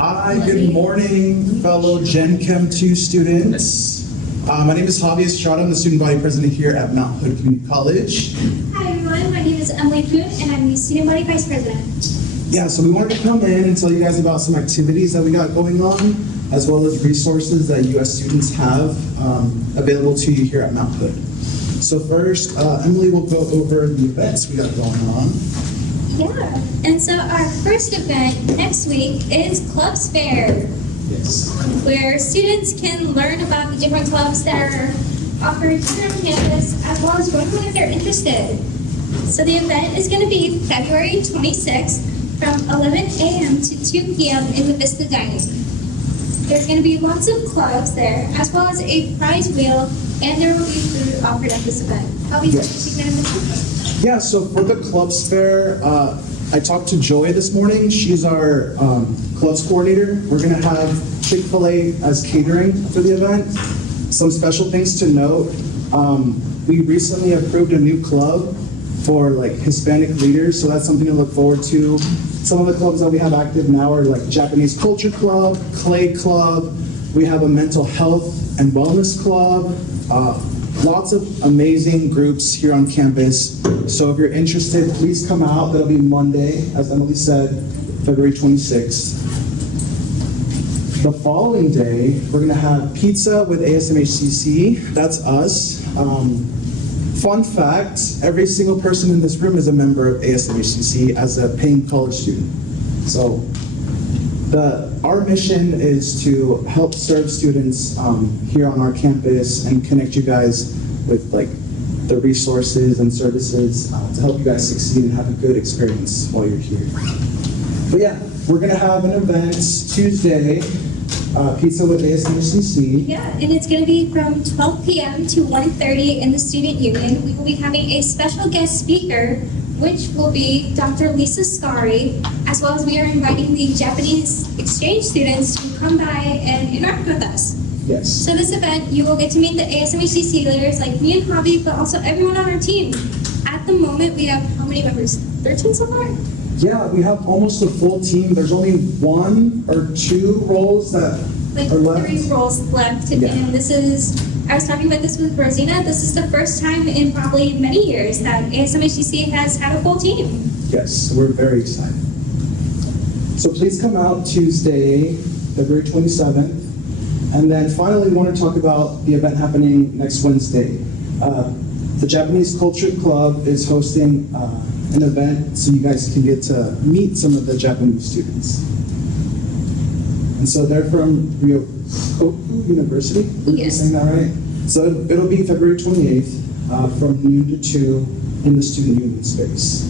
Hi, good morning, fellow Gen Chem 2 students. My name is Javier Estrada. I'm the student body president here at Mount Hood Community College. Hi everyone, my name is Emily Poon and I'm the student body vice president. Yeah, so we wanted to come in and tell you guys about some activities that we got going on, as well as resources that US students have available to you here at Mount Hood. So first, Emily will go over the events we got going on. Yeah, and so our first event next week is Clubs Fair, Yes. where students can learn about the different clubs that are offered here on campus, as well as join them if they're interested. So the event is going to be February 26th from 11 a.m. to 2 p.m. in the Vista Dining. There's going to be lots of clubs there, as well as a prize wheel, and there will be food offered at this event. I'll be Yeah, so for the Clubs Fair, I talked to Joy this morning. She's our clubs coordinator. We're gonna have Chick-fil-A as catering for the event. Some special things to note. We recently approved a new club for like Hispanic leaders, so that's something to look forward to. Some of the clubs that we have active now are like Japanese Culture Club, Clay Club. We have a mental health and wellness club. Lots of amazing groups here on campus. So if you're interested, please come out. That'll be Monday, as Emily said, February 26th. The following day, we're gonna have pizza with ASMHCC. That's us. Fun fact, every single person in this room is a member of ASMHCC as a paying college student. So our mission is to help serve students here on our campus and connect you guys with like the resources and services to help you guys succeed and have a good experience while you're here. But yeah, we're gonna have an event Tuesday, pizza with ASMCC. Yeah, and it's going to be from 12 p.m. to 1:30 in the Student Union. We will be having a special guest speaker, which will be Dr. Lisa Scari, as well as we are inviting the Japanese exchange students to come by and interact with us. Yes. So this event, you will get to meet the ASMHCC leaders like me and Javi, but also everyone on our team. At the moment, we have how many members? 13 so far? Yeah, we have almost a full team. There's only 1 or 2 roles that Like are left. 3 roles left, Yeah. and this is, I was talking about this with Rosina, this is the first time in probably many years that ASMHCC has had a full team. Yes, we're very excited. So please come out Tuesday, February 27th. And then finally, we want to talk about the event happening next Wednesday. The Japanese Culture Club is hosting an event so you guys can get to meet some of the Japanese students. And so they're from Ryokoku University. Am I Yes. saying that right? So it'll be February 28th from noon to 2 in the Student Union space.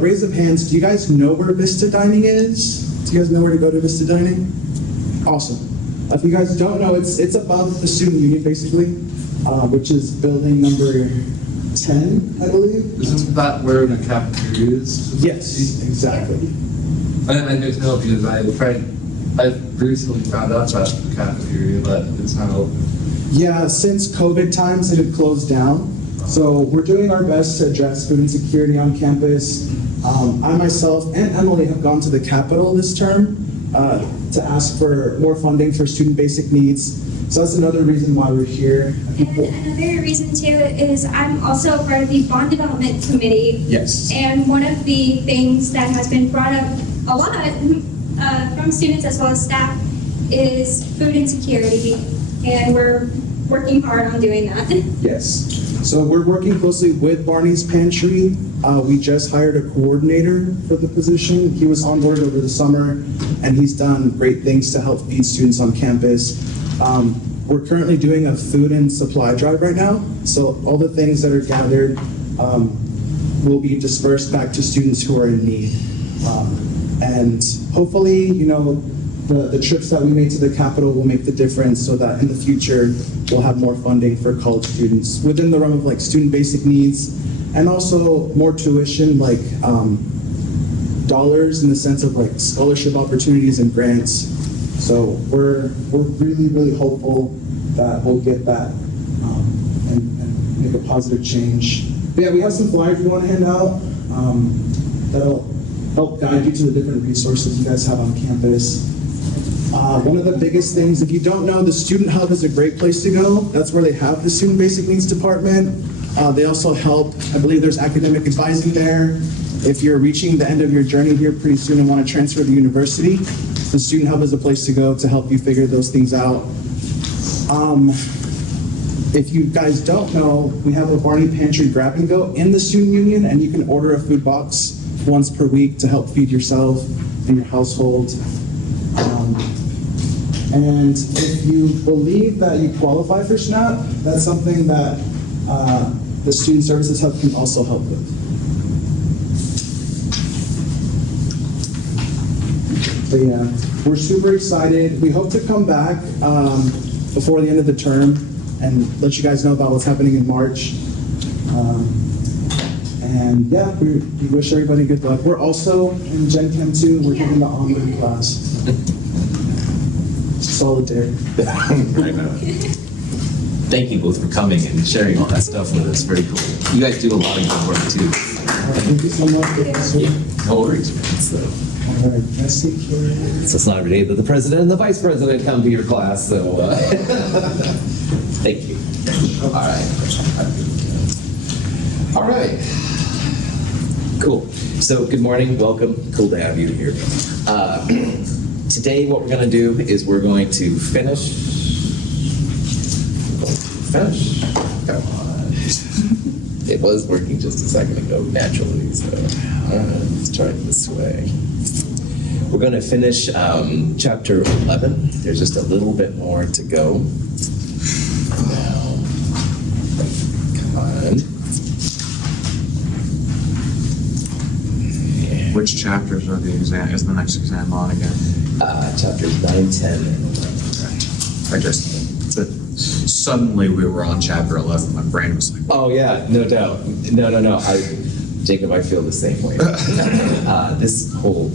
Raise of hands, do you guys know where Vista Dining is? Do you guys know where to go to Vista Dining? Awesome. If you guys don't know, it's above the Student Union basically, which is building number 10, I believe. Isn't that where the cafeteria is? Yes, exactly. I just know because I recently found out about the cafeteria, but it's not open. Yeah, since COVID times, it had closed down. So we're doing our best to address food insecurity on campus. I myself and Emily have gone to the Capitol this term to ask for more funding for student basic needs. So that's another reason why we're here. And another reason too is I'm also part of the Bond Development Committee. Yes. And one of the things that has been brought up a lot from students as well as staff is food insecurity. And we're working hard on doing that. Yes. So we're working closely with Barney's Pantry. We just hired a coordinator for the position. He was onboarded over the summer, and he's done great things to help feed students on campus. We're currently doing a food and supply drive right now. So all the things that are gathered will be dispersed back to students who are in need. And hopefully, you know, the trips that we made to the Capitol will make the difference so that in the future, we'll have more funding for college students within the realm of like student basic needs, and also more tuition, like dollars in the sense of like scholarship opportunities and grants. So we're really, really hopeful that we'll get that and make a positive change. But yeah, we have some flyers we want to hand out that'll help guide you to the different resources you guys have on campus. One of the biggest things, if you don't know, the Student Hub is a great place to go. That's where they have the Student Basic Needs Department. They also help, I believe there's academic advising there. If you're reaching the end of your journey here pretty soon and want to transfer to university, the Student Hub is a place to go to help you figure those things out. If you guys don't know, we have a Barney Pantry Grab and Go in the Student Union, and you can order a food box once per week to help feed yourself and your household. And if you believe that you qualify for SNAP, that's something that the Student Services Hub can also help with. So yeah, we're super excited. We hope to come back before the end of the term and let you guys know about what's happening in March. And yeah, we wish everybody good luck. We're also in Gen Chem 2, we're taking the online class. Solitary. I know. Thank you both for coming and sharing all that stuff with us. Very cool. You guys do a lot of good work too. Thank you so much. No worries, man. All right, let's take care. So it's not every day that the president and the vice president come to your class, so thank you. All right. Cool. So good morning, welcome. Cool to have you here. Today what we're going to do is we're going to finish. Come on. It was working just a second ago naturally, so all right, let's try it this way. We're going to finish chapter 11. There's just a little bit more to go. Now, come on. Which chapters are the exam? Is the next exam on again? Chapters 9, 10, and 11. I just suddenly we were on chapter 11. My brain was like, Oh yeah, no doubt. No. Jacob, I feel the same way. This whole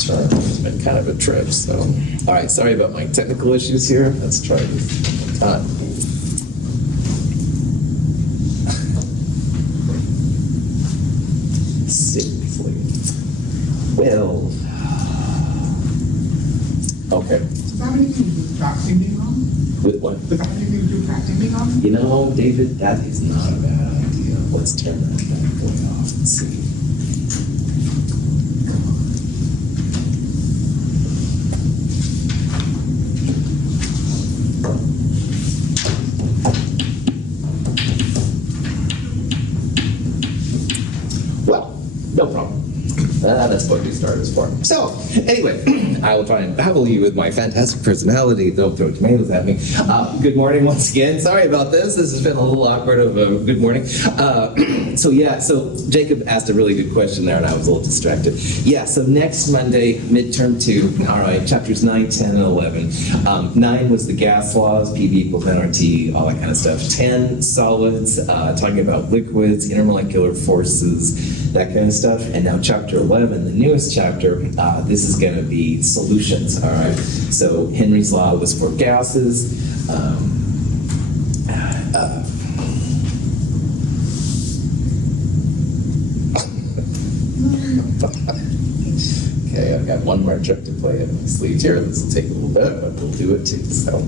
term has been kind of a trip. So, all right. Sorry about my technical issues here. Let's try this one more time. Seriously. Well. Okay. Does that have anything to do with track thinking on? With what? Does that have anything to do with track thinking on? You know, David, that is not a bad idea. Let's turn that back going off and see. Well, no problem. That's what we started for. So, anyway, I will try and babble you with my fantastic personality. Don't throw tomatoes at me. Good morning once again. Sorry about this. This has been a little awkward of a good morning. So Jacob asked a really good question there, and I was a little distracted. Yeah, so next Monday, midterm 2, all right, chapters 9, 10, and 11. 9 was the gas laws, PV equals nRT, all that kind of stuff. 10, solids, talking about liquids, intermolecular forces, that kind of stuff. And now chapter 11, the newest chapter, this is going to be solutions, all right? So Henry's law was for gases. Okay, I've got one more trick to play in my sleeve here. This will take a little bit, but we'll do it too. So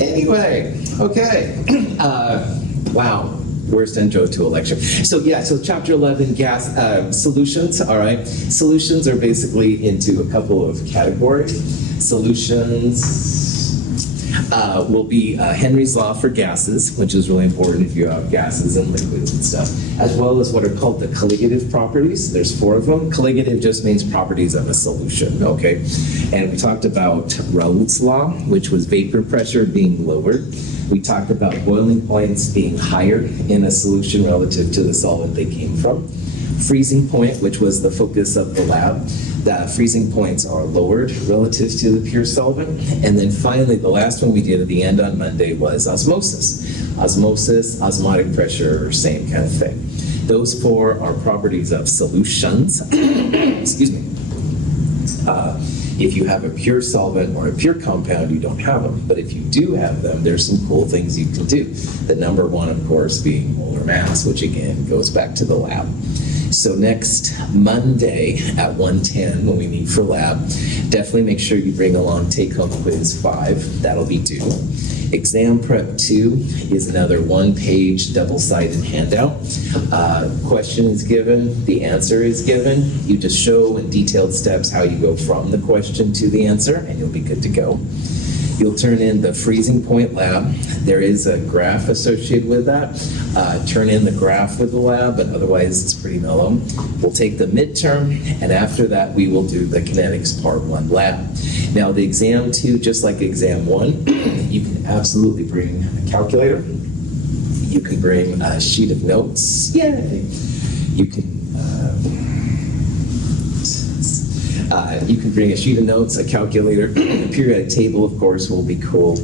anyway, okay. Wow. Worst intro to a lecture. So chapter 11, gas solutions, all right? Solutions are basically into a couple of categories. Solutions will be Henry's law for gases, which is really important if you have gases and liquids and stuff, as well as what are called the colligative properties. There's 4 of them. Colligative just means properties of a solution, okay? And we talked about Raoult's law, which was vapor pressure being lowered. We talked about boiling points being higher in a solution relative to the solvent they came from. Freezing point, which was the focus of the lab, the freezing points are lowered relative to the pure solvent. And then finally, the last one we did at the end on Monday was osmosis. Osmosis, osmotic pressure, same kind of thing. Those 4 are properties of solutions. Excuse me. If you have a pure solvent or a pure compound, you don't have them. But if you do have them, there's some cool things you can do. The number 1, of course, being molar mass, which again goes back to the lab. So next Monday at 1:10, when we meet for lab, definitely make sure you bring along take-home quiz 5. That'll be due. Exam prep 2 is another one-page double-sided handout. Question is given, the answer is given. You just show in detailed steps how you go from the question to the answer, and you'll be good to go. You'll turn in the freezing point lab. There is a graph associated with that. Turn in the graph with the lab, but otherwise it's pretty mellow. We'll take the midterm, and after that we will do the kinetics part 1 lab. Now the exam 2, just like exam 1, you can absolutely bring a calculator. You can bring a sheet of notes. Yay! You can bring a sheet of notes, a calculator, a periodic table, of course, will be cool.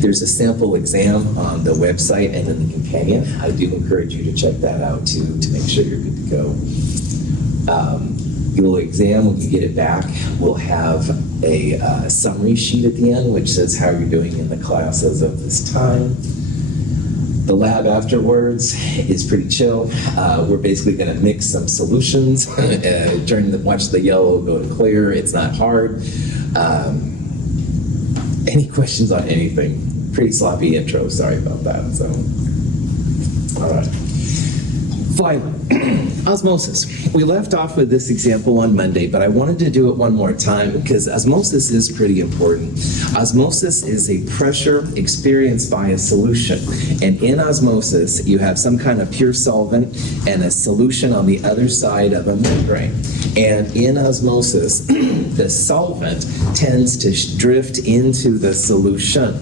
There's a sample exam on the website and in the companion. I do encourage you to check that out too, to make sure you're good to go. Your exam, when you get it back, will have a summary sheet at the end, which says how you're doing in the class as of this time. The lab afterwards is pretty chill. We're basically going to mix some solutions. Watch the yellow go to clear. It's not hard. Any questions on anything? Pretty sloppy intro. Sorry about that. So, all right. Finally, osmosis. We left off with this example on Monday, but I wanted to do it one more time because osmosis is pretty important. Osmosis is a pressure experienced by a solution. And in osmosis, you have some kind of pure solvent and a solution on the other side of a membrane. And in osmosis, the solvent tends to drift into the solution.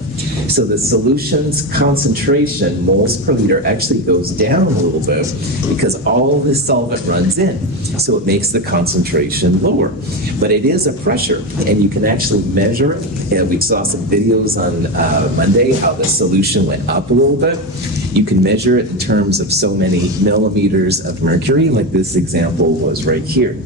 So the solution's concentration, moles per liter, actually goes down a little bit because all this solvent runs in. So it makes the concentration lower. But it is a pressure, and you can actually measure it. And we saw some videos on Monday how the solution went up a little bit. You can measure it in terms of so many millimeters of mercury, like this example was right here.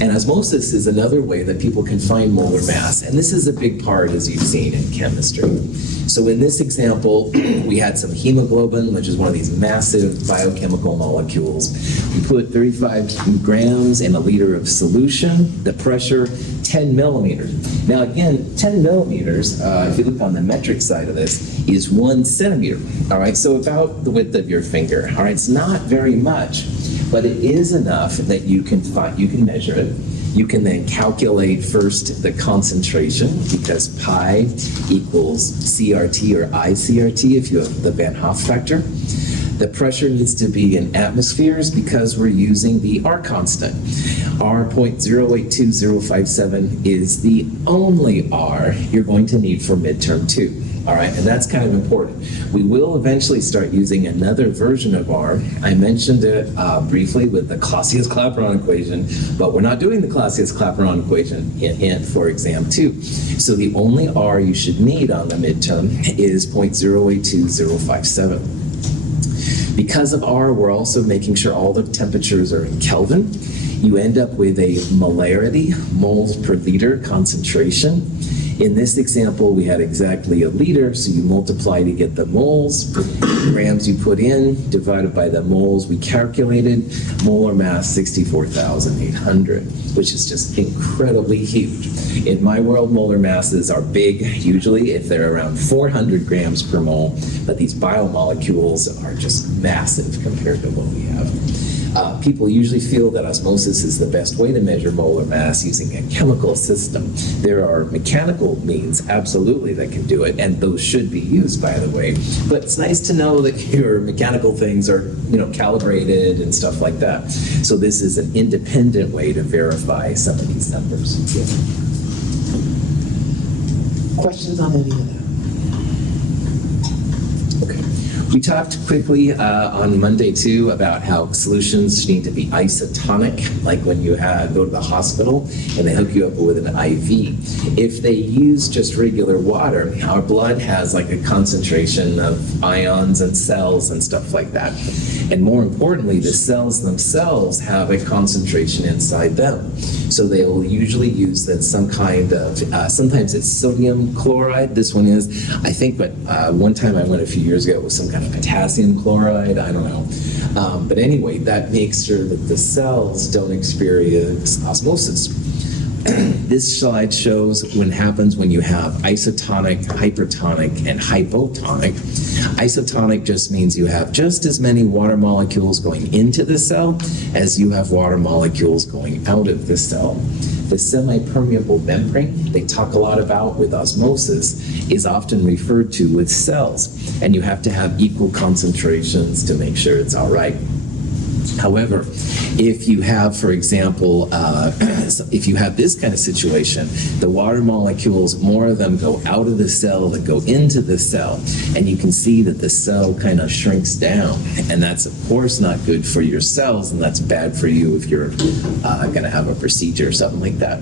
And osmosis is another way that people can find molar mass. And this is a big part, as you've seen in chemistry. So in this example, we had some hemoglobin, which is one of these massive biochemical molecules. We put 35 grams in a liter of solution, the pressure 10 millimeters. Now again, 10 millimeters, if you look on the metric side of this, is 1 centimeter. All right, so about the width of your finger. All right, it's not very much, but it is enough that you can measure it. You can then calculate first the concentration, because pi equals CRT or ICRT if you have the Van Hoff factor. The pressure needs to be in atmospheres because we're using the R constant. R 0.082057 is the only R you're going to need for midterm 2. All right, and that's kind of important. We will eventually start using another version of R. I mentioned it briefly with the Clausius-Clapeyron equation, but we're not doing the Clausius-Clapeyron equation hint for exam 2. So the only R you should need on the midterm is 0.082057. Because of R, we're also making sure all the temperatures are in Kelvin. You end up with a molarity, moles per liter concentration. In this example, we had exactly a liter, so you multiply to get the moles. Grams you put in, divided by the moles we calculated. Molar mass, 64,800, which is just incredibly huge. In my world, molar masses are big, usually if they're around 400 grams per mole, but these biomolecules are just massive compared to what we have. People usually feel that osmosis is the best way to measure molar mass using a chemical system. There are mechanical means, absolutely, that can do it, and those should be used, by the way. But it's nice to know that your mechanical things are, calibrated and stuff like that. So this is an independent way to verify some of these numbers. Yeah. Questions on any of that? Okay. We talked quickly on Monday, too, about how solutions need to be isotonic, like when you go to the hospital and they hook you up with an IV. If they use just regular water, our blood has like a concentration of ions and cells and stuff like that. And more importantly, the cells themselves have a concentration inside them. So they will usually use some kind of, sometimes it's sodium chloride. This one is, I think, but one time I went a few years ago, it was some kind of have potassium chloride, I don't know. But anyway, that makes sure that the cells don't experience osmosis. This slide shows what happens when you have isotonic, hypertonic, and hypotonic. Isotonic just means you have just as many water molecules going into the cell as you have water molecules going out of the cell. The semi-permeable membrane they talk a lot about with osmosis is often referred to with cells, and you have to have equal concentrations to make sure it's all right. However, if you have, for example, if you have this kind of situation, the water molecules, more of them go out of the cell than go into the cell, and you can see that the cell kind of shrinks down, and that's of course not good for your cells, and that's bad for you if you're going to have a procedure or something like that.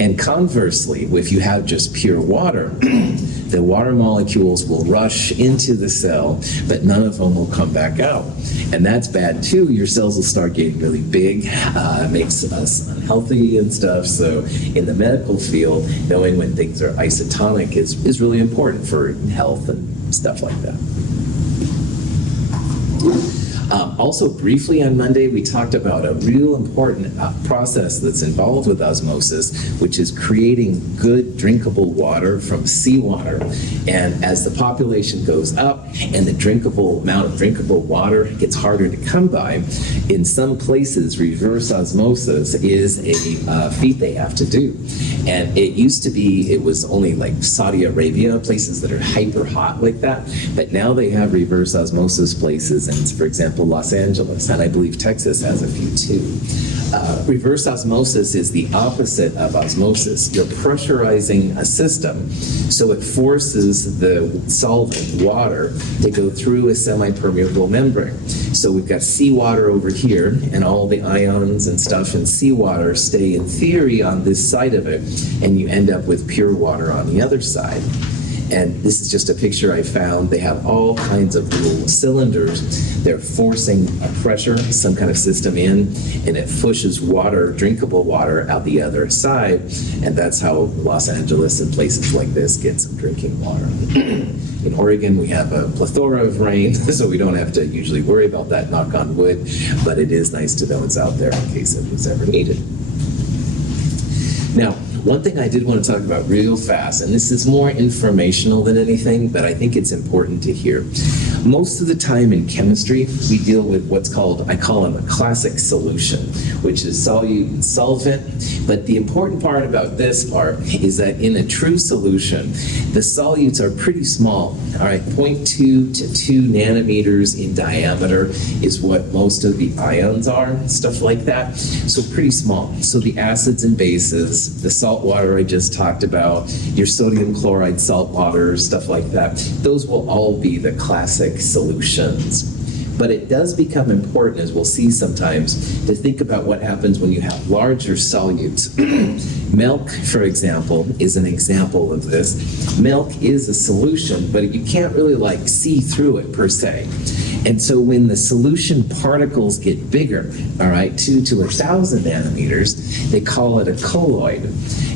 And conversely, if you have just pure water, the water molecules will rush into the cell, but none of them will come back out. And that's bad too. Your cells will start getting really big, makes us unhealthy and stuff. So in the medical field, knowing when things are isotonic is really important for health and stuff like that. Also, briefly on Monday, we talked about a real important process that's involved with osmosis, which is creating good drinkable water from seawater. And as the population goes up and the amount of drinkable water gets harder to come by, in some places, reverse osmosis is a feat they have to do. And it used to be, it was only like Saudi Arabia, places that are hyper hot like that. But now they have reverse osmosis places, and for example, Los Angeles, and I believe Texas has a few too. Reverse osmosis is the opposite of osmosis. You're pressurizing a system, so it forces the solvent, water, to go through a semi-permeable membrane. So we've got seawater over here, and all the ions and stuff in seawater stay in theory on this side of it, and you end up with pure water on the other side. And this is just a picture I found. They have all kinds of little cylinders. They're forcing a pressure, some kind of system in, and it pushes water, drinkable water, out the other side. And that's how Los Angeles and places like this get some drinking water. In Oregon, we have a plethora of rain, so we don't have to usually worry about that, knock on wood. But it is nice to know it's out there in case it was ever needed. Now, one thing I did want to talk about real fast, and this is more informational than anything, but I think it's important to hear. Most of the time in chemistry, we deal with what's called, I call them a classic solution, which is solute and solvent. But the important part about this part is that in a true solution, the solutes are pretty small. All right, 0.2 to 2 nanometers in diameter is what most of the ions are, stuff like that. So pretty small. So the acids and bases, the salt water I just talked about, your sodium chloride salt water, stuff like that, those will all be the classic solutions. But it does become important, as we'll see sometimes, to think about what happens when you have larger solutes. Milk, for example, is an example of this. Milk is a solution, but you can't really see through it per se. And so when the solution particles get bigger, all right, 2 to 1,000 nanometers, they call it a colloid.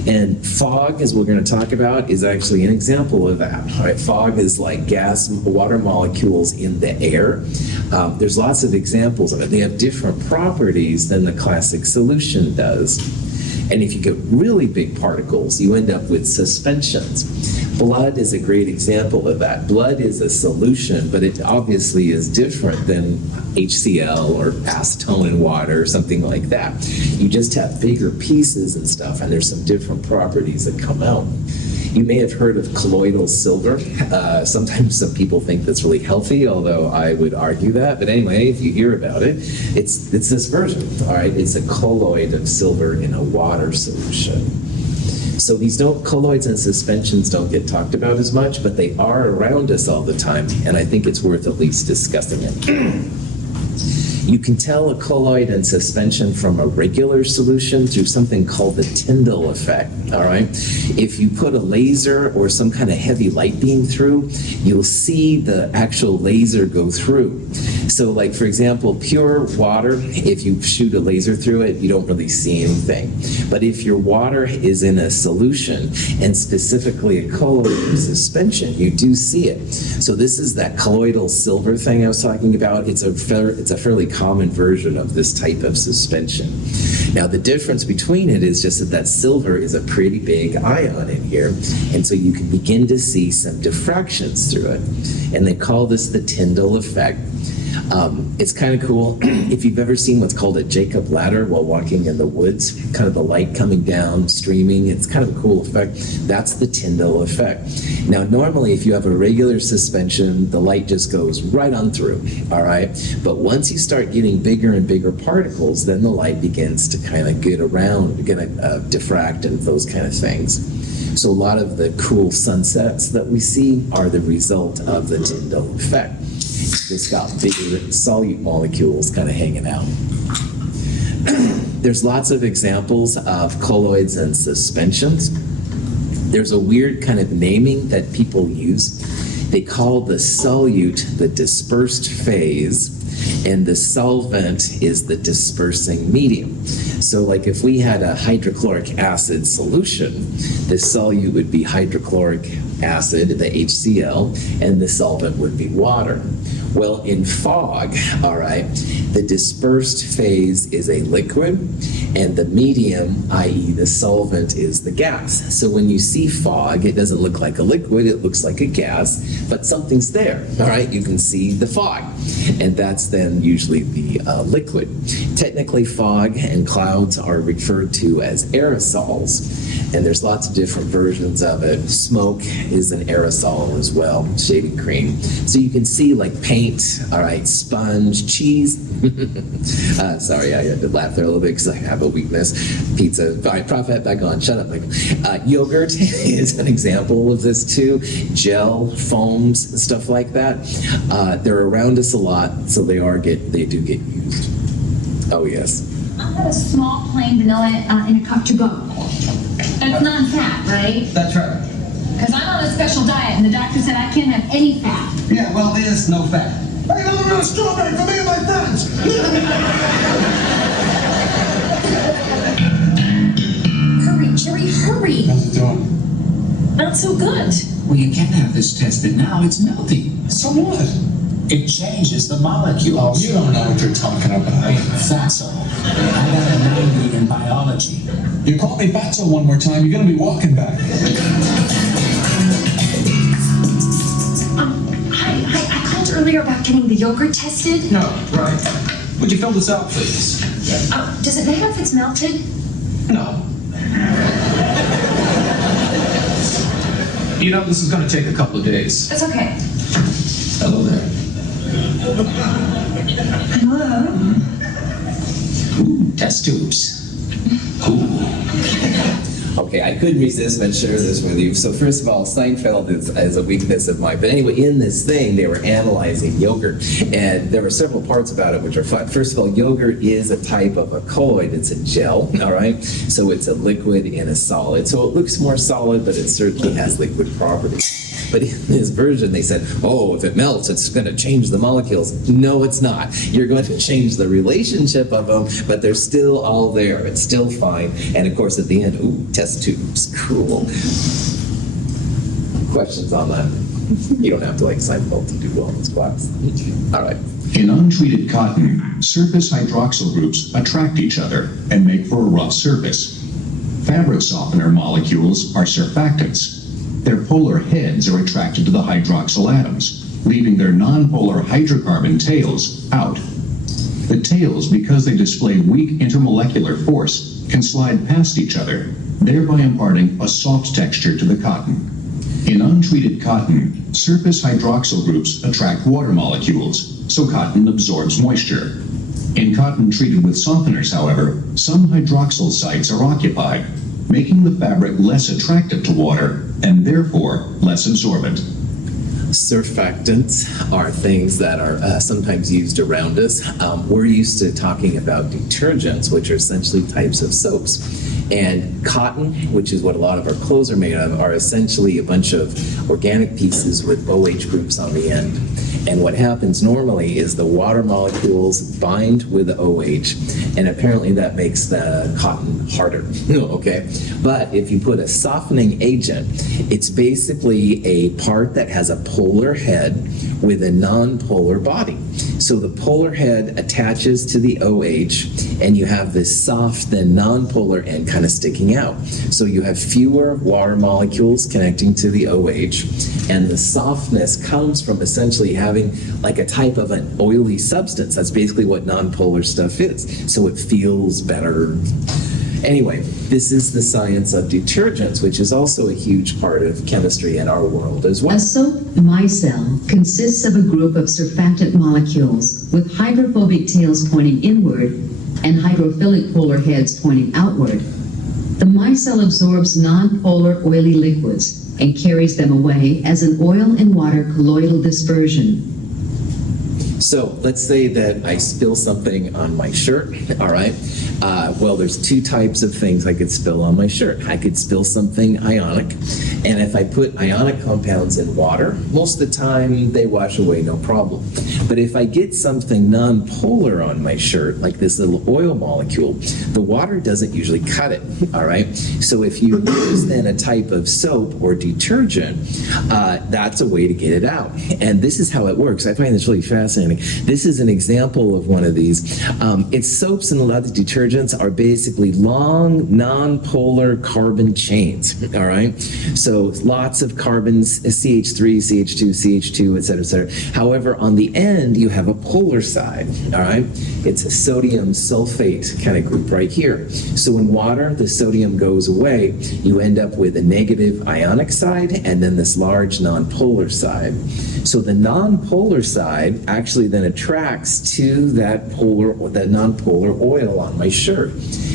And fog, as we're going to talk about, is actually an example of that. All right, fog is like gas, water molecules in the air. There's lots of examples of it. They have different properties than the classic solution does. And if you get really big particles, you end up with suspensions. Blood is a great example of that. Blood is a solution, but it obviously is different than HCl or acetone in water or something like that. You just have bigger pieces and stuff, and there's some different properties that come out. You may have heard of colloidal silver. Sometimes some people think that's really healthy, although I would argue that. But anyway, if you hear about it, it's this version, all right? It's a colloid of silver in a water solution. So these colloids and suspensions don't get talked about as much, but they are around us all the time, and I think it's worth at least discussing it. You can tell a colloid in suspension from a regular solution through something called the Tyndall effect, all right? If you put a laser or some kind of heavy light beam through, you'll see the actual laser go through. So like, for example, pure water, if you shoot a laser through it, you don't really see anything. But if your water is in a solution, and specifically a colloid in suspension, you do see it. So this is that colloidal silver thing I was talking about. It's a fairly common version of this type of suspension. Now the difference between it is just that silver is a pretty big ion in here, and so you can begin to see some diffractions through it. And they call this the Tyndall effect. It's kind of cool. If you've ever seen what's called a Jacob ladder while walking in the woods, kind of the light coming down, streaming, it's kind of a cool effect. That's the Tyndall effect. Now, normally, if you have a regular suspension, the light just goes right on through, all right? But once you start getting bigger and bigger particles, then the light begins to kind of get around, diffract and those kind of things. So a lot of the cool sunsets that we see are the result of the Tyndall effect. It's got bigger solute molecules kind of hanging out. There's lots of examples of colloids and suspensions. There's a weird kind of naming that people use. They call the solute the dispersed phase, and the solvent is the dispersing medium. So like if we had a hydrochloric acid solution, the solute would be hydrochloric acid, the HCl, and the solvent would be water. Well, in fog, all right, the dispersed phase is a liquid, and the medium, i.e. the solvent, is the gas. So when you see fog, it doesn't look like a liquid, it looks like a gas, but something's there, all right? You can see the fog, and that's then usually the liquid. Technically, fog and clouds are referred to as aerosols, and there's lots of different versions of it. Smoke is an aerosol as well, shaving cream. So you can see like paint, all right, sponge, cheese. Sorry, I had to laugh there a little bit because I have a weakness. Pizza. All right, Prophet, back on. Shut up, Michael. Yogurt is an example of this too. Gel, foams, stuff like that. They're around us a lot, so they do get used. Oh yes. I'll have a small plain vanilla in a cup to go. That's non-fat, right? That's right. Because I'm on a special diet and the doctor said I can't have any fat. Yeah, well, there's no fat. Hey, no, strawberry for me and my friends. Hurry, Jerry, hurry. How's it doing? Not so good. Well, you can have this tested now. It's melting. So what? It changes the molecules. Oh, you don't know what you're talking about. Fatso. I got a 90 in biology. You call me Fatso one more time, you're gonna be walking back. I called earlier about getting the yogurt tested. No, right. Would you fill this out, please? Does it matter if it's melted? No. You know, this is going to take a couple of days. It's okay. Hello there. Hello? Ooh, test tubes. Cool. Okay, I couldn't resist but share this with you. So first of all, Seinfeld is a weakness of mine. But anyway, in this thing, they were analyzing yogurt, and there were several parts about it which are fun. First of all, yogurt is a type of a colloid. It's a gel, all right? So it's a liquid in a solid. So it looks more solid, but it certainly has liquid properties. But in this version, they said, oh, if it melts, it's going to change the molecules. No, it's not. You're going to change the relationship of them, but they're still all there. It's still fine. And of course, at the end, ooh, test tubes. Cool. Questions on that? You don't have to like Seinfeld to do well in this class. All right. In untreated cotton, surface hydroxyl groups attract each other and make for a rough surface. Fabric softener molecules are surfactants. Their polar heads are attracted to the hydroxyl atoms, leaving their nonpolar hydrocarbon tails out. The tails, because they display weak intermolecular force, can slide past each other, thereby imparting a soft texture to the cotton. In untreated cotton, surface hydroxyl groups attract water molecules, so cotton absorbs moisture. In cotton treated with softeners, however, some hydroxyl sites are occupied, making the fabric less attractive to water and therefore less absorbent. Surfactants are things that are sometimes used around us. We're used to talking about detergents, which are essentially types of soaps. And cotton, which is what a lot of our clothes are made of, are essentially a bunch of organic pieces with OH groups on the end. And what happens normally is the water molecules bind with the OH, and apparently that makes the cotton harder, okay? But if you put a softening agent, it's basically a part that has a polar head with a non-polar body. So the polar head attaches to the OH, and you have this soft, then non-polar end kind of sticking out. So you have fewer water molecules connecting to the OH, and the softness comes from essentially having like a type of an oily substance. That's basically what non-polar stuff is. So it feels better. Anyway, this is the science of detergents, which is also a huge part of chemistry in our world as well. A soap micelle consists of a group of surfactant molecules with hydrophobic tails pointing inward and hydrophilic polar heads pointing outward. The micelle absorbs non-polar oily liquids and carries them away as an oil and water colloidal dispersion. So let's say that I spill something on my shirt, all right? Well, there's two types of things I could spill on my shirt. I could spill something ionic, and if I put ionic compounds in water, most of the time they wash away no problem. But if I get something non-polar on my shirt, like this little oil molecule, the water doesn't usually cut it, all right? So if you use then a type of soap or detergent, that's a way to get it out. And this is how it works. I find this really fascinating. This is an example of one of these. It's soaps and a lot of detergents are basically long, non-polar carbon chains, all right? So lots of carbons, CH3, CH2, CH2, et cetera, et cetera. However, on the end, you have a polar side, all right? It's a sodium sulfate kind of group right here. So in water, the sodium goes away. You end up with a negative ionic side and then this large non-polar side. So the non-polar side actually then attracts to that non-polar oil on my shirt.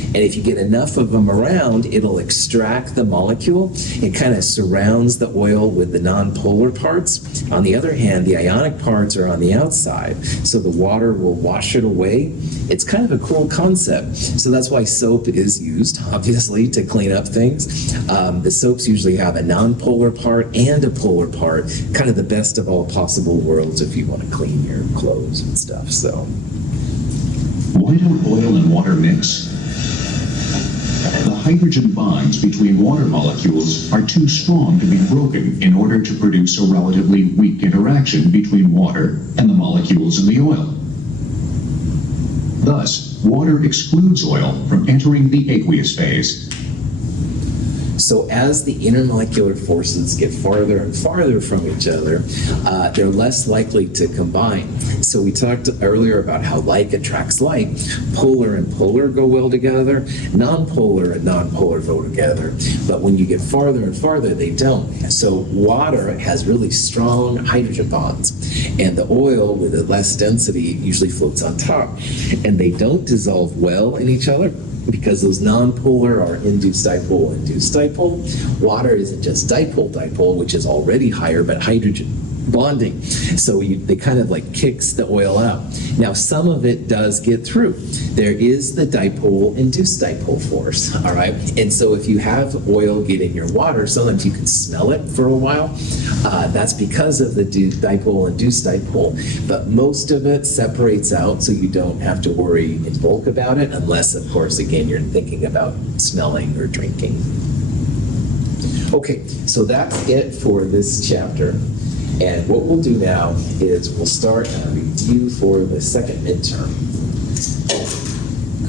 And if you get enough of them around, it'll extract the molecule. It kind of surrounds the oil with the non-polar parts. On the other hand, the ionic parts are on the outside, so the water will wash it away. It's kind of a cool concept. So that's why soap is used, obviously, to clean up things. The soaps usually have a non-polar part and a polar part, kind of the best of all possible worlds if you want to clean your clothes and stuff. So, why don't oil and water mix? The hydrogen bonds between water molecules are too strong to be broken in order to produce a relatively weak interaction between water and the molecules in the oil. Thus, water excludes oil from entering the aqueous phase. So as the intermolecular forces get farther and farther from each other, they're less likely to combine. So we talked earlier about how like attracts like. Polar and polar go well together. Non-polar and non-polar go together. But when you get farther and farther, they don't. So water has really strong hydrogen bonds. And the oil with a less density usually floats on top. And they don't dissolve well in each other, because those non-polar are induced dipole. Water isn't just dipole, which is already higher, but hydrogen bonding. So they kind of like kicks the oil out. Now, some of it does get through. There is the dipole-induced dipole force, all right? And so if you have oil get in your water, sometimes you can smell it for a while. That's because of the dipole-induced dipole. But most of it separates out, so you don't have to worry in bulk about it, unless, of course, again, you're thinking about smelling or drinking. Okay, so that's it for this chapter. And what we'll do now is we'll start a review for the second midterm.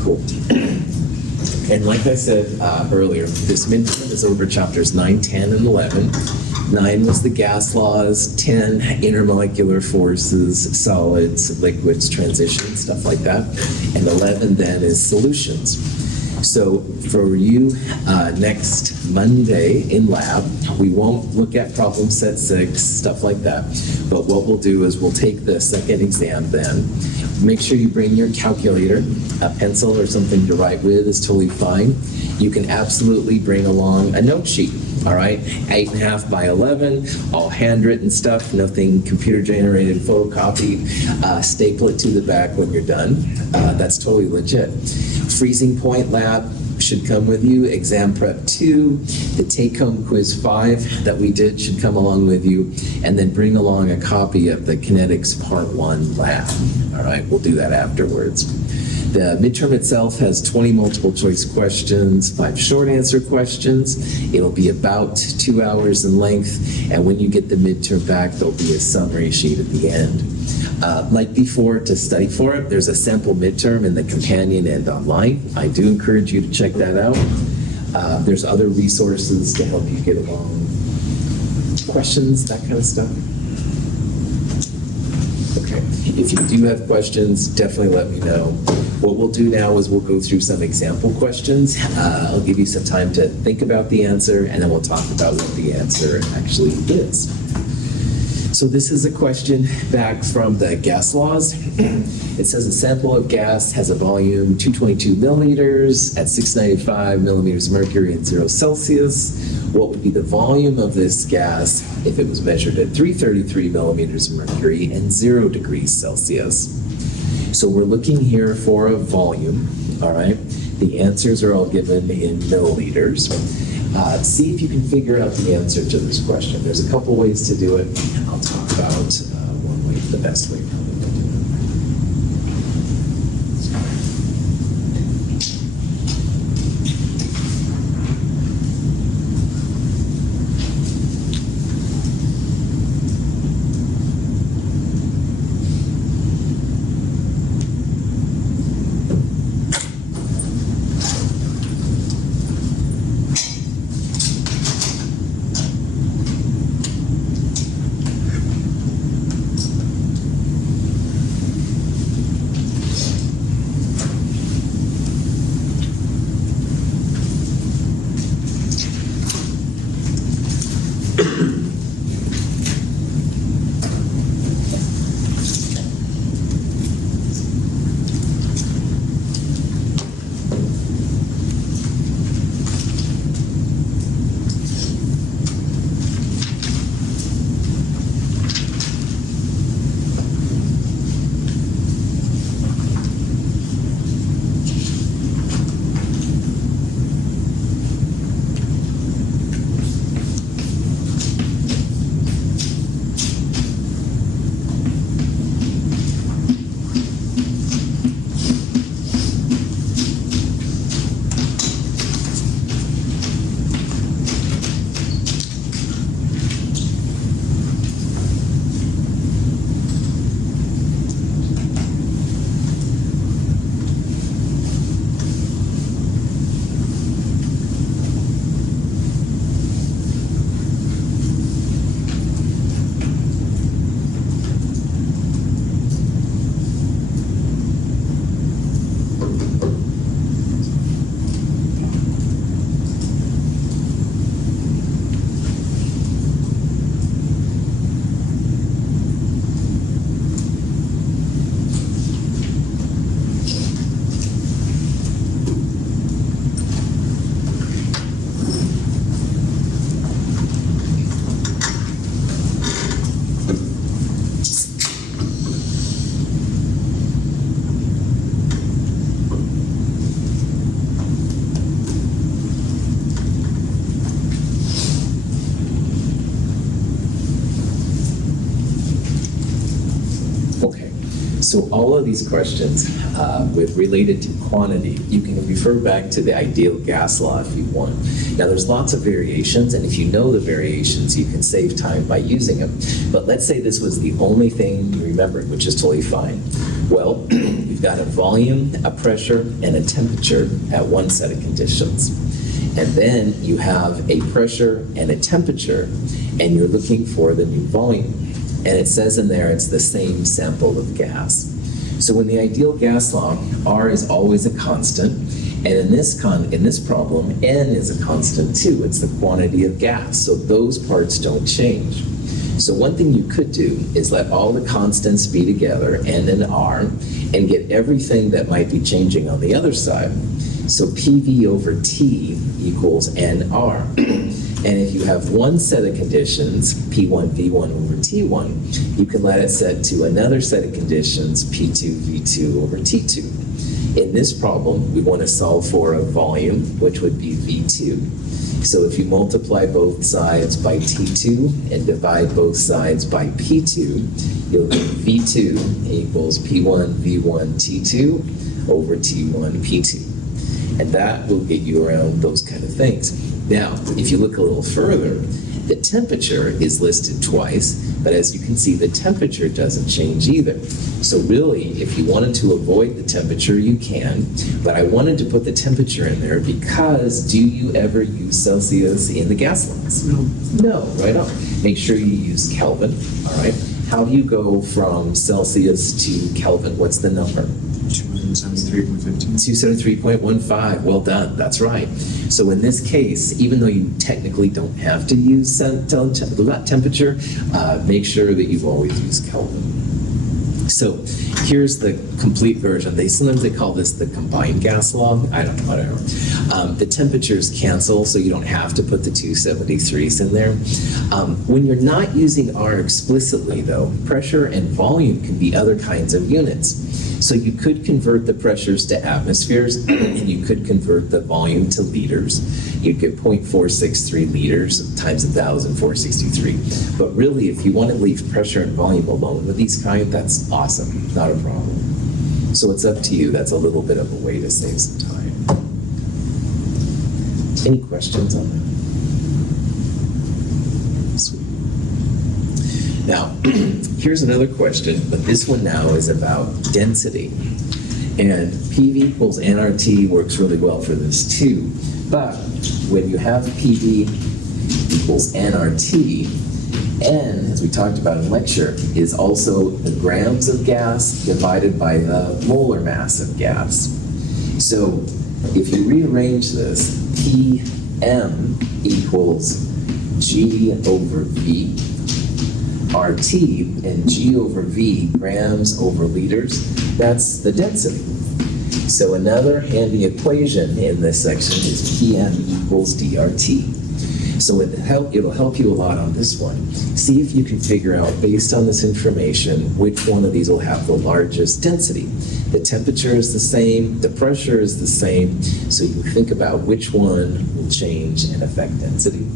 Cool. And like I said earlier, this midterm is over chapters 9, 10, and 11. 9 was the gas laws, 10 intermolecular forces, solids, liquids, transitions, stuff like that. And 11 then is solutions. So for you, next Monday in lab, we won't look at problem set 6, stuff like that. But what we'll do is we'll take the second exam then. Make sure you bring your calculator, a pencil or something to write with is totally fine. You can absolutely bring along a note sheet, All right, 8.5 by 11, all handwritten stuff, nothing computer generated, photocopied. Staple it to the back when you're done. That's totally legit. Freezing Point Lab should come with you. Exam Prep 2, the take-home quiz 5 that we did should come along with you, and then bring along a copy of the Kinetics Part 1 lab. All right, we'll do that afterwards. The midterm itself has 20 multiple choice questions, 5 short answer questions. It'll be about 2 hours in length, and when you get the midterm back, there'll be a summary sheet at the end. Like before, to study for it, there's a sample midterm in the companion and online. I do encourage you to check that out. There's other resources to help you get along. Questions, that kind of stuff. Okay, if you do have questions, definitely let me know. What we'll do now is we'll go through some example questions. I'll give you some time to think about the answer, and then we'll talk about what the answer actually is. So this is a question back from the gas laws. It says a sample of gas has a volume 222 milliliters at 695 millimeters mercury and 0 Celsius. What would be the volume of this gas if it was measured at 333 millimeters mercury and 0 degrees Celsius? So we're looking here for a volume, all right? The answers are all given in milliliters. See if you can figure out the answer to this question. There's a couple ways to do it. I'll talk about one way, the best way probably to do it. So all of these questions related to quantity, you can refer back to the ideal gas law if you want. Now there's lots of variations, and if you know the variations, you can save time by using them. But let's say this was the only thing you remembered, which is totally fine. Well, you've got a volume, a pressure, and a temperature at one set of conditions. And then you have a pressure and a temperature, and you're looking for the new volume. And it says in there it's the same sample of gas. So in the ideal gas law, R is always a constant, and in this problem, N is a constant too. It's the quantity of gas, so those parts don't change. So one thing you could do is let all the constants be together, N and R, and get everything that might be changing on the other side. So PV over T equals NR. And if you have one set of conditions, P1, V1 over T1, you can let it set to another set of conditions, P2, V2 over T2. In this problem, we want to solve for a volume, which would be V2. So if you multiply both sides by T2 and divide both sides by P2, you'll get V2 equals P1, V1, T2 over T1, P2. And that will get you around those kind of things. Now, if you look a little further, the temperature is listed twice, but as you can see, the temperature doesn't change either. So really, if you wanted to avoid the temperature, you can, but I wanted to put the temperature in there because do you ever use Celsius in the gas lines? No, right on. Make sure you use Kelvin, all right? How do you go from Celsius to Kelvin? What's the number? 273.15. 273.15, well done, that's right. So in this case, even though you technically don't have to use temperature, make sure that you always use Kelvin. So here's the complete version. Sometimes they call this the combined gas law. I don't know, whatever. The temperatures cancel, so you don't have to put the 273s in there. When you're not using R explicitly, though, pressure and volume can be other kinds of units. So you could convert the pressures to atmospheres, and you could convert the volume to liters. You'd get 0.463 liters times 1,000, 463. But really, if you want to leave pressure and volume alone with these kind, that's awesome, not a problem. So it's up to you. That's a little bit of a way to save some time. Any questions on that? Sweet. Now, here's another question, but this one now is about density. And PV equals nRT works really well for this too. But when you have PV equals nRT, N, as we talked about in lecture, is also the grams of gas divided by the molar mass of gas. So if you rearrange this, PM equals G over V, RT, and G over V, grams over liters, that's the density. So another handy equation in this section is PM equals DRT. So it'll help you a lot on this one. See if you can figure out, based on this information, which one of these will have the largest density. The temperature is the same, the pressure is the same, so you think about which one will change and affect density.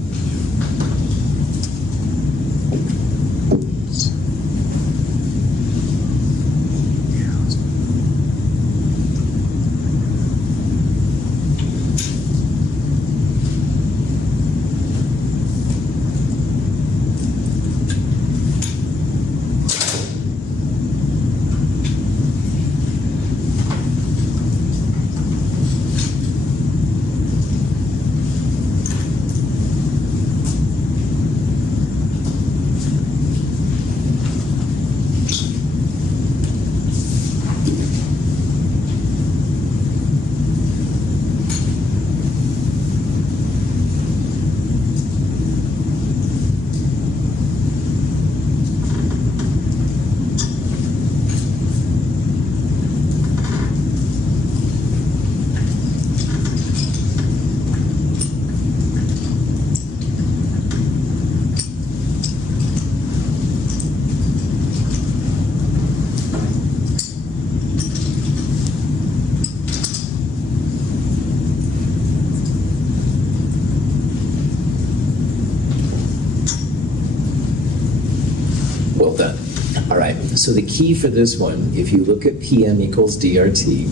Well done. All right, so the key for this one, if you look at PM equals DRT,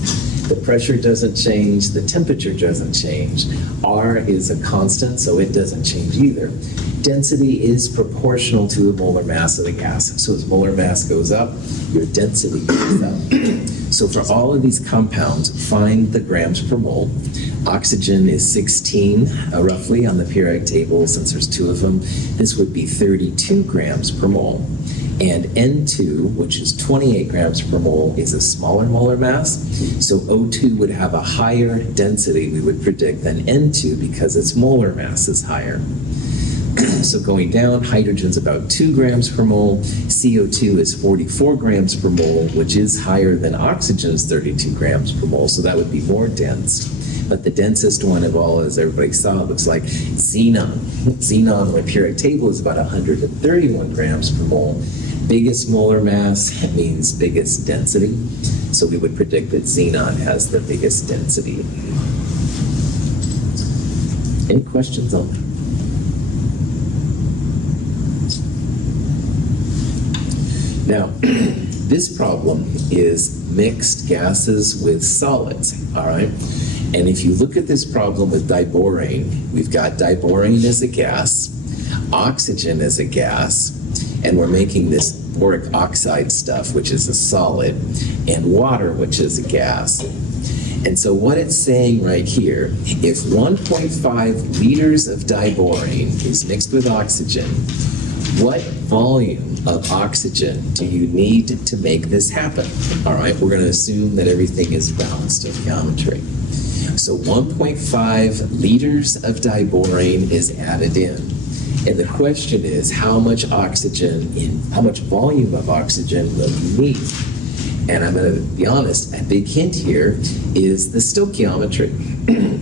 the pressure doesn't change, the temperature doesn't change. R is a constant, so it doesn't change either. Density is proportional to the molar mass of the gas. So as molar mass goes up, your density goes up. So for all of these compounds, find the grams per mole. Oxygen is 16, roughly, on the periodic table, since there's two of them. This would be 32 grams per mole. And N2, which is 28 grams per mole, is a smaller molar mass. So O2 would have a higher density, we would predict, than N2 because its molar mass is higher. So going down, hydrogen's about 2 grams per mole, CO2 is 44 grams per mole, which is higher than oxygen's 32 grams per mole, so that would be more dense. but the densest one of all, as everybody saw, looks like xenon. Xenon on the periodic table is about 131 grams per mole. Biggest molar mass means biggest density. So we would predict that xenon has the biggest density. Any questions on that? Now, this problem is mixed gases with solids, all right? And if you look at this problem with diborane, we've got diborane as a gas, oxygen as a gas, and we're making this boric oxide stuff, which is a solid, and water, which is a gas. And so what it's saying right here, if 1.5 liters of diborane is mixed with oxygen, what volume of oxygen do you need to make this happen? All right, we're going to assume that everything is balanced stoichiometry. So 1.5 liters of diborane is added in. And the question is, how much volume of oxygen will you need? And I'm going to be honest, a big hint here is the stoichiometry.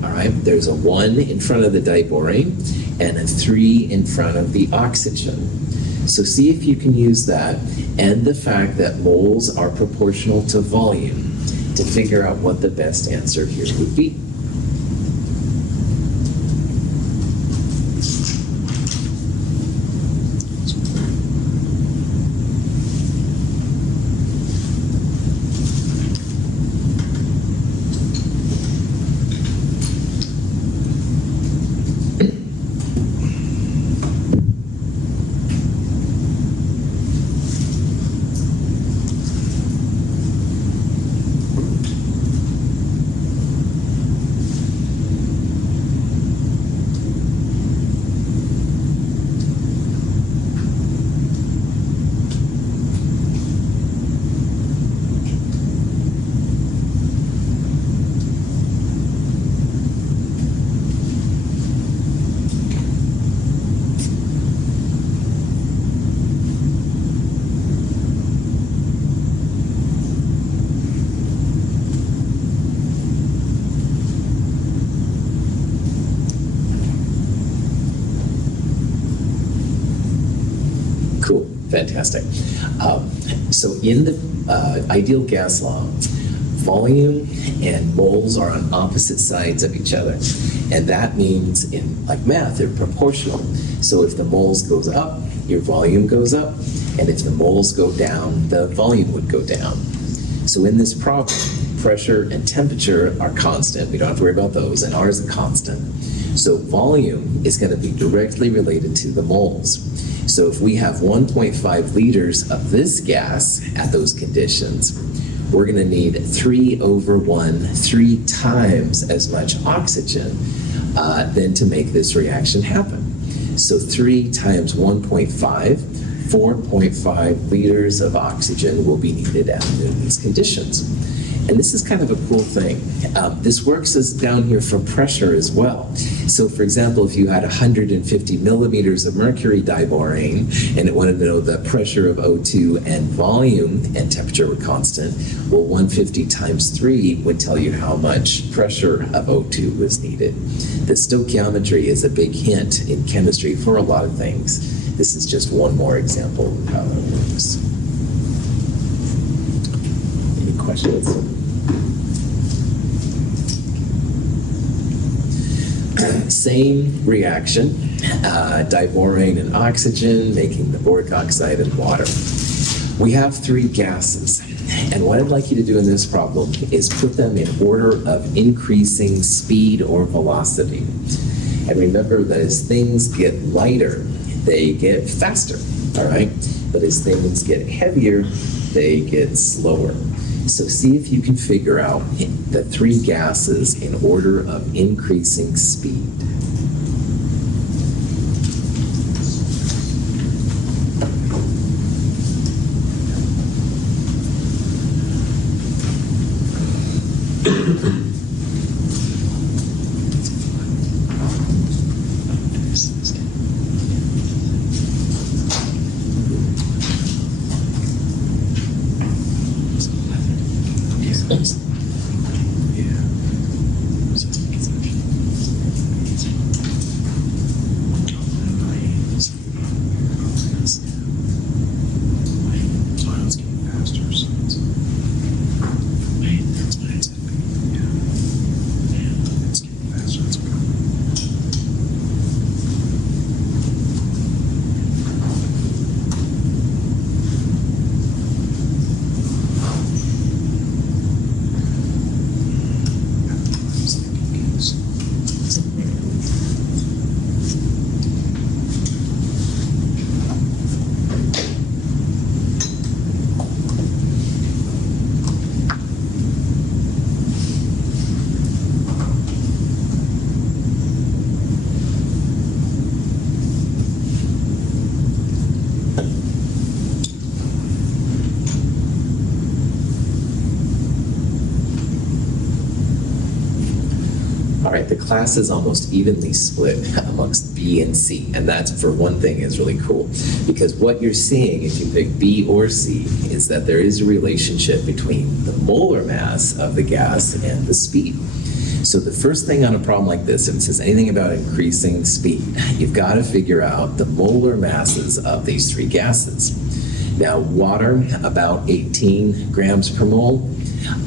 All right, there's a 1 in front of the diborane and a 3 in front of the oxygen. So see if you can use that and the fact that moles are proportional to volume to figure out what the best answer here would be. Fantastic. So in the ideal gas law, volume and moles are on opposite sides of each other. And that means in like math, they're proportional. So if the moles goes up, your volume goes up. And if the moles go down, the volume would go down. So in this problem, pressure and temperature are constant. We don't have to worry about those. And R is a constant. So volume is going to be directly related to the moles. So if we have 1.5 liters of this gas at those conditions, we're going to need 3 times as much oxygen then to make this reaction happen. So 3 times 1.5, 4.5 liters of oxygen will be needed under these conditions. And this is kind of a cool thing. This works as down here for pressure as well. So for example, if you had 150 millimeters of mercury diborane and it wanted to know the pressure of O2 and volume and temperature were constant, well, 150 times 3 would tell you how much pressure of O2 was needed. The stoichiometry is a big hint in chemistry for a lot of things. This is just one more example of how it works. Any questions? Same reaction, diborane and oxygen, making the boric oxide and water. We have 3 gases, and what I'd like you to do in this problem is put them in order of increasing speed or velocity. And remember that as things get lighter, they get faster, all right? But as things get heavier, they get slower. So see if you can figure out the 3 gases in order of increasing speed. All right, the class is almost evenly split amongst B and C, and that's, for one thing, is really cool, because what you're seeing if you pick B or C is that there is a relationship between the molar mass of the gas and the speed. So the first thing on a problem like this, if it says anything about increasing speed, you've got to figure out the molar masses of these three gases. Now, water, about 18 grams per mole.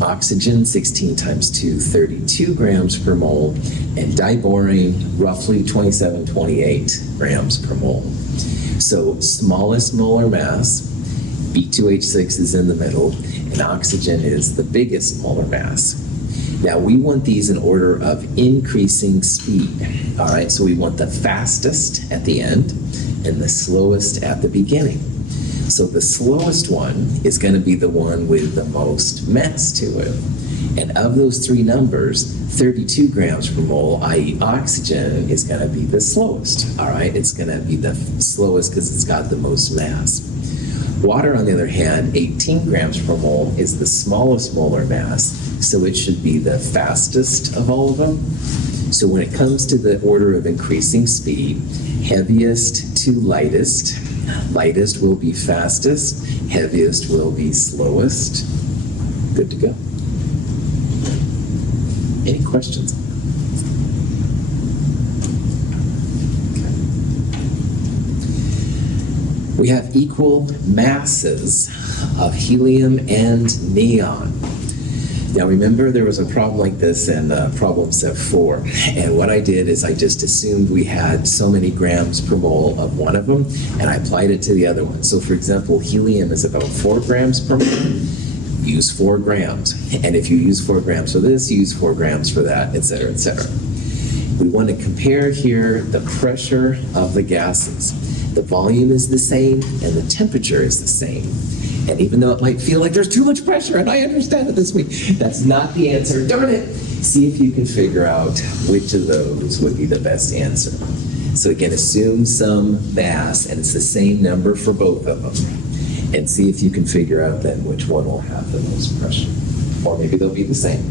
Oxygen, 16 times 2, 32 grams per mole. And diborane, roughly 27, 28 grams per mole. So smallest molar mass, B2H6 is in the middle, and oxygen is the biggest molar mass. Now, we want these in order of increasing speed. All right, so we want the fastest at the end and the slowest at the beginning. So the slowest one is going to be the one with the most mass to it. And of those three numbers, 32 grams per mole, i.e. oxygen, is going to be the slowest. All right, it's going to be the slowest because it's got the most mass. Water, on the other hand, 18 grams per mole is the smallest molar mass, so it should be the fastest of all of them. So when it comes to the order of increasing speed, heaviest to lightest, lightest will be fastest, heaviest will be slowest. Good to go. Any questions? We have equal masses of helium and neon. Now remember, there was a problem like this in problem set 4, and what I did is I just assumed we had so many grams per mole of one of them, and I applied it to the other one. So for example, helium is about 4 grams per mole. Use 4 grams. And if you use 4 grams for this, use 4 grams for that, etc., etc. We want to compare here the pressure of the gases. The volume is the same and the temperature is the same. And even though it might feel like there's too much pressure, and I understand it this week, that's not the answer. Darn it! See if you can figure out which of those would be the best answer. So again, assume some mass, and it's the same number for both of them. And see if you can figure out then which one will have the most pressure. Or maybe they'll be the same.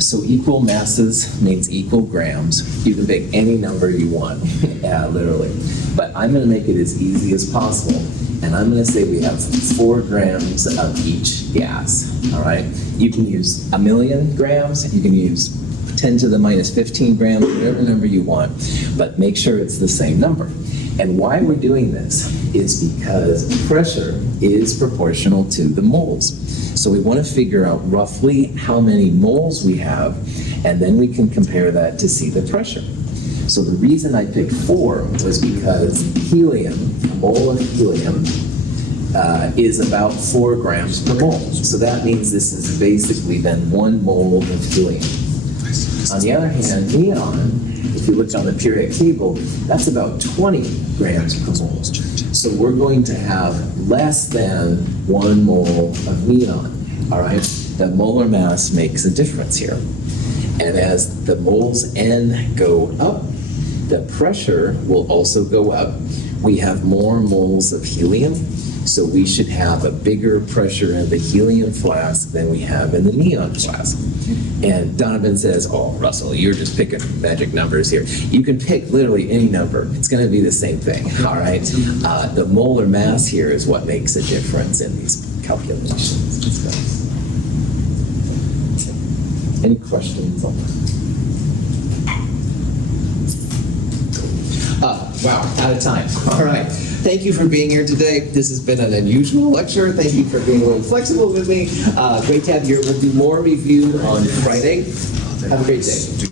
So equal masses means equal grams. You can pick any number you want, yeah, literally. But I'm going to make it as easy as possible. And I'm going to say we have 4 grams of each gas, all right? You can use 1,000,000 grams. You can use 10 to the minus 15 grams, whatever number you want. But make sure it's the same number. And why we're doing this is because pressure is proportional to the moles. So we want to figure out roughly how many moles we have, and then we can compare that to see the pressure. So the reason I picked 4 was because helium, a mole of helium, is about 4 grams per mole. So that means this is basically then 1 mole of helium. On the other hand, neon, if you look on the periodic table, that's about 20 grams per mole. So we're going to have less than 1 mole of neon, all right? The molar mass makes a difference here. And as the moles N go up, the pressure will also go up. We have more moles of helium, so we should have a bigger pressure in the helium flask than we have in the neon flask. And Donovan says, oh, Russell, you're just picking magic numbers here. You can pick literally any number. It's going to be the same thing, all right? The molar mass here is what makes a difference in these calculations. Any questions on that? Wow, out of time. All right. Thank you for being here today. This has been an unusual lecture. Thank you for being a little flexible with me. Great to have you here. We'll do more review on Friday. Have a great day.